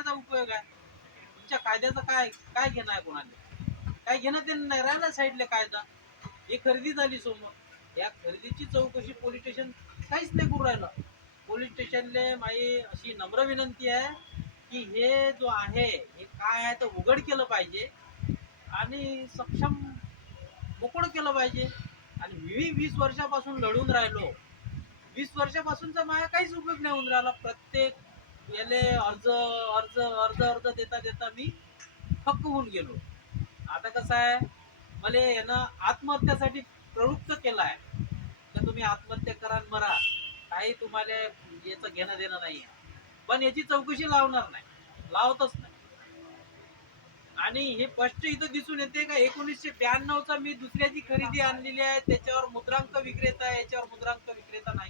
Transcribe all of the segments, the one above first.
पाण्याचा उपयोग आहे. तुमच्या कायद्याचं काय काय घेणं आहे कोणाला? काय घेणं ते नाही. राहिला साईडला कायदा. ही खरेदी झाली समोर. या खरेदीची चौकशी पोलीस स्टेशन काहीच नाही करू राहिलं. पोलीस स्टेशनले माझी अशी नम्र विनंती आहे की हे जो आहे हे काय आहे तर उघड केलं पाहिजे आणि सक्षम मोकळं केलं पाहिजे. आणि मी वीस वर्षापासून लढून राहिलो. वीस वर्षापासूनचा माझ्या काहीच उपयोग नाही होऊन राहिला. प्रत्येक याले अर्ज अर्ज अर्ज अर्ज देता देता मी फक्क होऊन गेलो. आता कसं आहे मला यानं आत्महत्यासाठी प्रवृत्त केलं आहे तर तुम्ही आत्महत्या करा आणि मरा. काही तुम्हाला याचं घेणं देणं नाही आहे पण याची चौकशी लावणार नाही. लावतच नाही. आणि हे स्पष्ट इथं दिसून येते का एकोणीसशे ब्याण्णवचा मी दुसऱ्याची खरेदी आणलेली आहे. त्याच्यावर मुद्रांक विक्रेता आहे याच्यावर मुद्रांक विक्रेता नाही.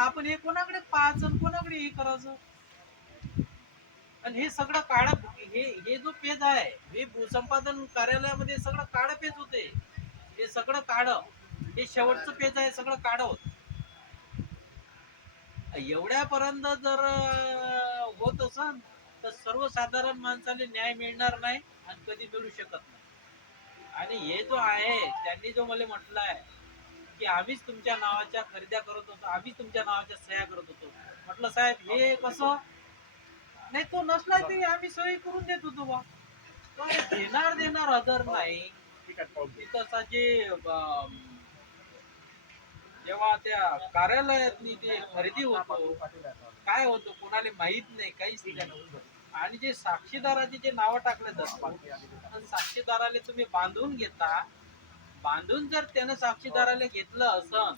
आपण हे कोणाकडे पाहायचं आणि कोणाकडे हे करायचं? आणि हे सगळं काळा हे हे जो पेज आहे हे भूसंपादन कार्यालयामध्ये सगळं काळं पेज होते. हे सगळं काळं. हे शेवटचं पेज आहे सगळं काळं होत. एवढ्यापर्यंत जर होत असन तर सर्वसाधारण माणसाला न्याय मिळणार नाही आणि कधी मिळू शकत नाही. आणि हे जो आहे त्यांनी जो मला म्हटलं आहे की आम्हीच तुमच्या नावाच्या खरेद्या करत होतो आम्हीच तुमच्या नावाच्या सह्या करत होतो. म्हटलं साहेब हे कसं? नाही तो नसला तरी आम्ही सही करून देत होतो बा देणार देणार हजर नाही. तिथं जे जेव्हा त्या कार्यालयातली ते खरेदी होतो काय होतं कोणाला माहीत नाही काहीच नाही. आणि जे साक्षीदाराचे जे नावं टाकले जातात साक्षीदाराला तुम्ही बांधून घेता बांधून जर त्यानं साक्षीदाराला घेतलं असं